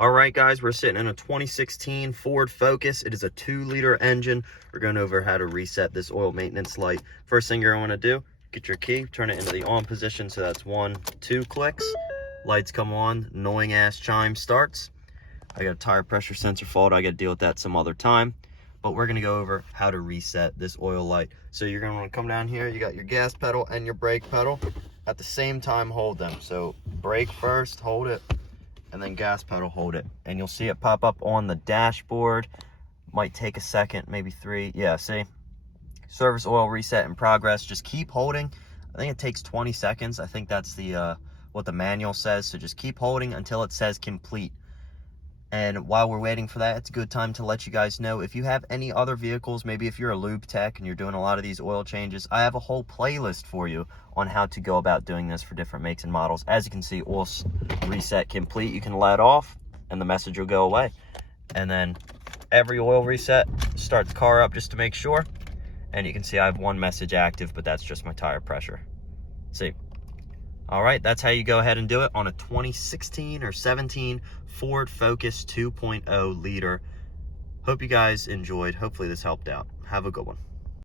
All right, guys, we're sitting in a 2016 Ford Focus. It is a 2-liter engine. We're going over how to reset this oil maintenance light. First thing you're going to do, get your key, turn it into the on position. So that's 1, 2 clicks. Lights come on, annoying ass chime starts. I got a tire pressure sensor fault. I got to deal with that some other time. But we're going to go over how to reset this oil light. So you're going to want to come down here. You got your gas pedal and your brake pedal. At the same time, hold them. So brake first, hold it, and then gas pedal, hold it. And you'll see it pop up on the dashboard. Might take a second, maybe 3. Yeah, see? Service oil reset in progress. Just keep holding. I think it takes 20 seconds. I think that's the what the manual says. So just keep holding until it says complete. And while we're waiting for that, it's a good time to let you guys know if you have any other vehicles, maybe if you're a lube tech and you're doing a lot of these oil changes, I have a whole playlist for you on how to go about doing this for different makes and models. As you can see, oil reset complete. You can let off and the message will go away. And then every oil reset, start the car up just to make sure. And you can see I have 1 message active, but that's just my tire pressure. See? All right, that's how you go ahead and do it on a 2016 or 17 Ford Focus 2.0 liter. Hope you guys enjoyed. Hopefully this helped out. Have a good one.